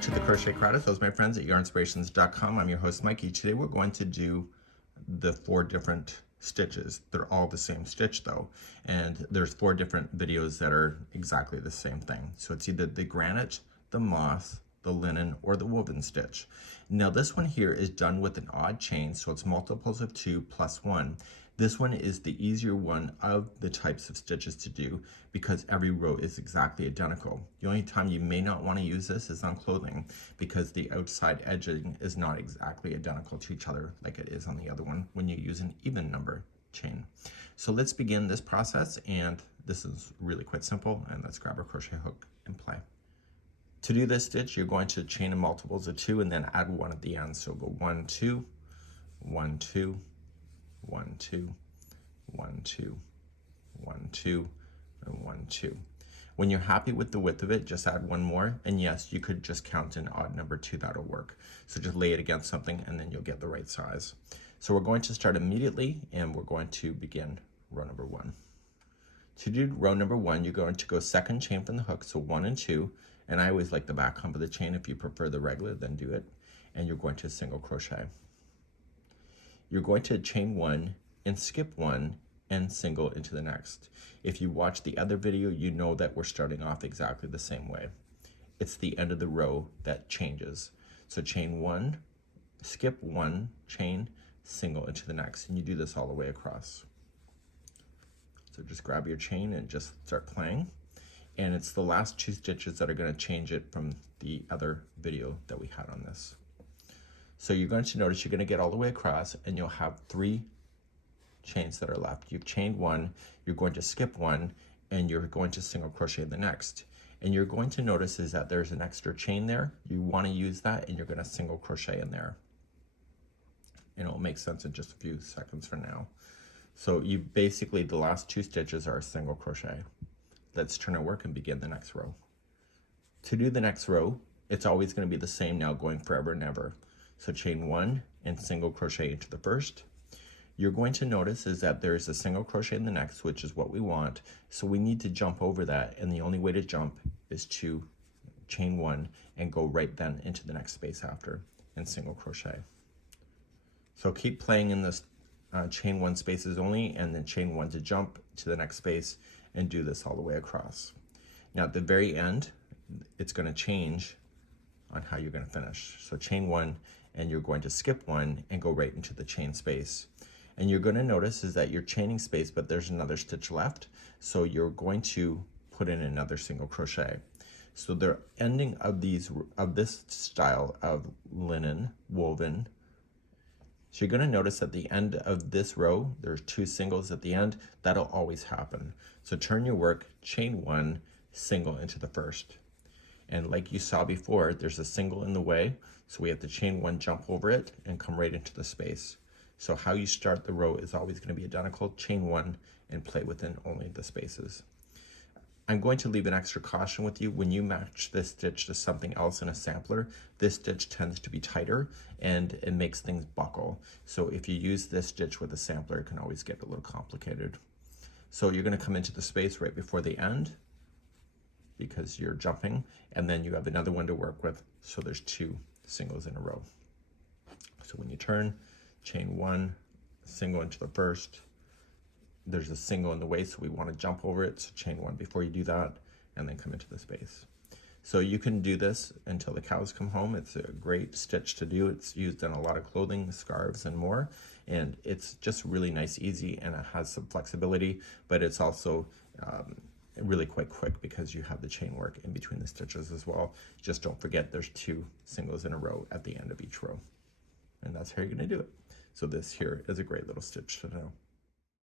back to the Crochet Creatives. Those my friends at yarnspirations.com. I'm your host Mikey. Today we're going to do the 4 different stitches. They're all the same stitch though, and there's 4 different videos that are exactly the same thing. So it's either the granite, the moss, the linen, or the woven stitch. Now this one here is done with an odd chain, so it's multiples of 2 plus 1. This one is the easier one of the types of stitches to do because every row is exactly identical. The only time you may not want to use this is on clothing because the outside edging is not exactly identical to each other like it is on the other one when you use an even number chain. So let's begin this process, and this is really quite simple, and let's grab our crochet hook and play. To do this stitch, you're going to chain in multiples of 2 and then add 1 at the end. So go 1, 2, 1, 2, 1, 2, 1, 2, 1, 2, and 1, 2. When you're happy with the width of it, just add 1 more, and yes, you could just count an odd number 2, that'll work. So just lay it against something and then you'll get the right size. So we're going to start immediately, and we're going to begin row number 1. To do row number 1, you're going to go second chain from the hook, so 1 and 2, and I always like the back hump of the chain. If you prefer the regular, then do it, and you're going to single crochet. You're going to chain 1 and skip 1 and single into the next. If you watch the other video, you know that we're starting off exactly the same way. It's the end of the row that changes. So chain 1, skip 1, chain, single into the next, and you do this all the way across. So just grab your chain and just start playing. And it's the last 2 stitches that are going to change it from the other video that we had on this. So you're going to notice you're going to get all the way across, and you'll have 3 chains that are left. You've chained 1, you're going to skip 1, and you're going to single crochet in the next. And you're going to notice is that there's an extra chain there. You want to use that, and you're going to single crochet in there. And it'll make sense in just a few seconds from now. So you basically, the last 2 stitches are a single crochet. Let's turn our work and begin the next row. To do the next row, it's always going to be the same now, going forever and ever. So chain 1 and single crochet into the first. You're going to notice is that there's a single crochet in the next, which is what we want. So we need to jump over that, and the only way to jump is to chain 1 and go right then into the next space after and single crochet. So keep playing in this chain 1 spaces only, and then chain 1 to jump to the next space, and do this all the way across. Now at the very end, it's going to change on how you're going to finish. So chain 1, and you're going to skip 1 and go right into the chain space. And you're going to notice is that you're chaining space, but there's another stitch left. So you're going to put in another single crochet. So the ending of this style of linen woven. So you're going to notice at the end of this row, there's 2 singles at the end. That'll always happen. So turn your work, chain 1, single into the first. And like you saw before, there's a single in the way. So we have to chain 1, jump over it, and come right into the space. So how you start the row is always going to be identical. Chain 1 and play within only the spaces. I'm going to leave an extra caution with you. When you match this stitch to something else in a sampler, this stitch tends to be tighter and it makes things buckle. So if you use this stitch with a sampler, it can always get a little complicated. So you're going to come into the space right before the end because you're jumping, and then you have another one to work with. So there's 2 singles in a row. So when you turn, chain 1, single into the first. There's a single in the way, so we want to jump over it, so chain 1 before you do that, and then come into the space. So you can do this until the cows come home. It's a great stitch to do. It's used in a lot of clothing, scarves, and more, and it's just really nice, easy, and it has some flexibility, but it's also really quite quick because you have the chain work in between the stitches as well. Just don't forget there's 2 singles in a row at the end of each row, and that's how you're going to do it. So this here is a great little stitch to know.